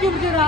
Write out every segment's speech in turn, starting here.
தூக்கி பிடிச்சிடா.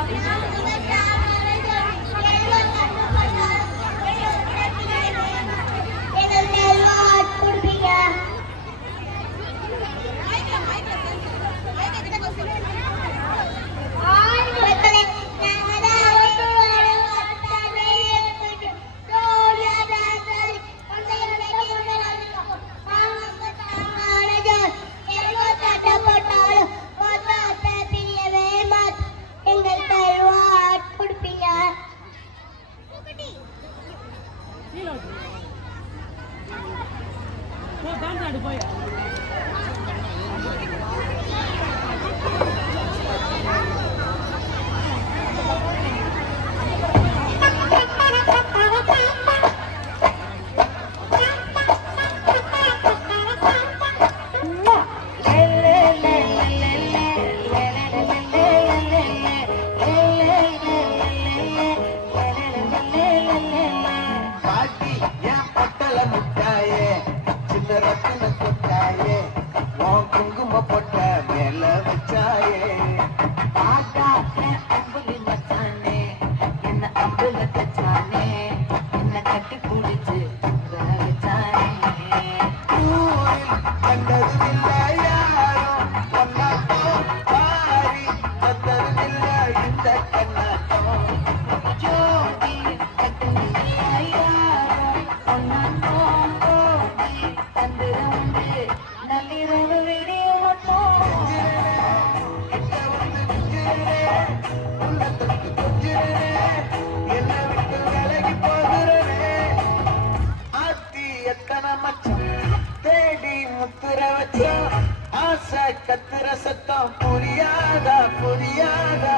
கத்துற சத்தம் புரியாதா புரியாதா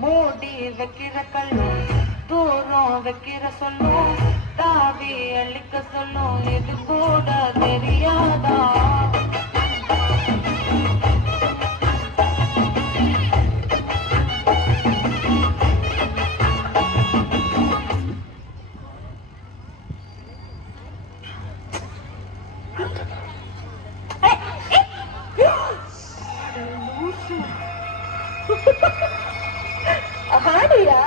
மூடி வைக்கிற கல்லு தூரம் வைக்கிற சொல்லும் தாவி அழிக்க சொல்லும் இது கூட தெரியாதா ஆடியா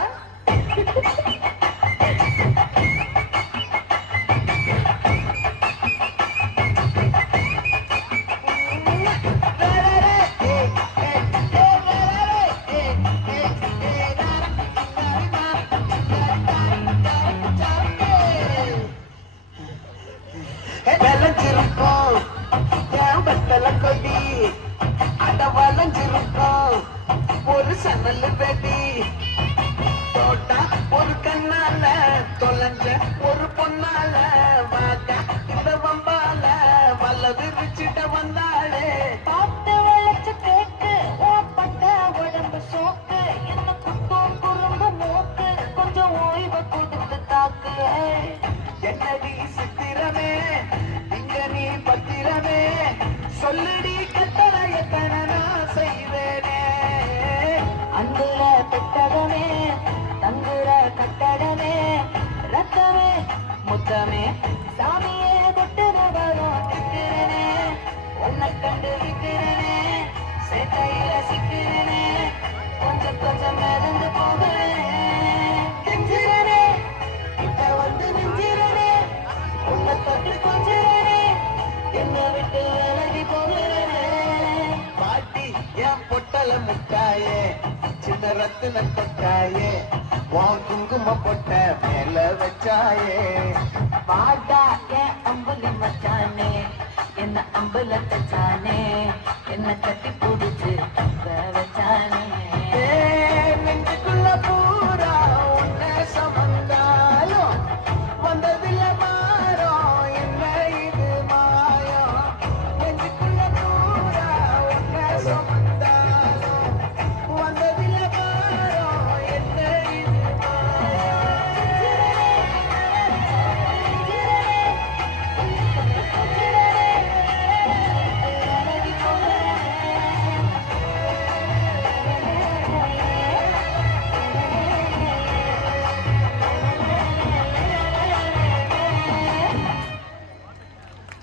விளைஞ்சிருக்கோம் ஏம்பத்தல கொடி அட வளைஞ்சிருக்கோம் ஒரு சன்னல் வெடி தோட்டா ஒரு கண்ணால தொலைஞ்ச ஒரு பொண்ணால வாக்கா இந்த வம்பால வல்ல விரிச்சிட்ட வந்தாளே பார்த்து வளைச்ச கேக்கு ஓப்பட்ட உடம்பு சோக்கு என்ன குத்தும் குறும்பு மூக்கு கொஞ்சம் ஓய்வு கொடுத்து தாக்கு என்னடி சித்திரமே இங்க நீ பத்திரமே சொல்லுடி கட்டளை எத்தனை நான் செய்வேனே அங்குல பெட்டகமே தங்குற கட்டடமே ரத்தமே முத்தமே சாமியே தொட்டுன வரும் திக்கிறனே உன்னை கண்டு விக்கிறனே சேட்டையில சிக்கிறனே கொஞ்சம் கொஞ்சம் மிதந்து போகிறனே கெஞ்சிரனே கிட்ட வந்து நெஞ்சிரனே உன்னை தொட்டு கொஞ்சிரனே என்னை விட்டு விலகி போகிறனே பாட்டி என் பொட்டல முட்டாயே சின்ன ரத்தின கொட்டாயே உன் குங்கும பொட்ட மேல வச்சாயே வாடா என் அம்புலி மச்சானே என்ன அம்புல தச்சானே என்ன கட்டி பிடிச்சு வச்சானே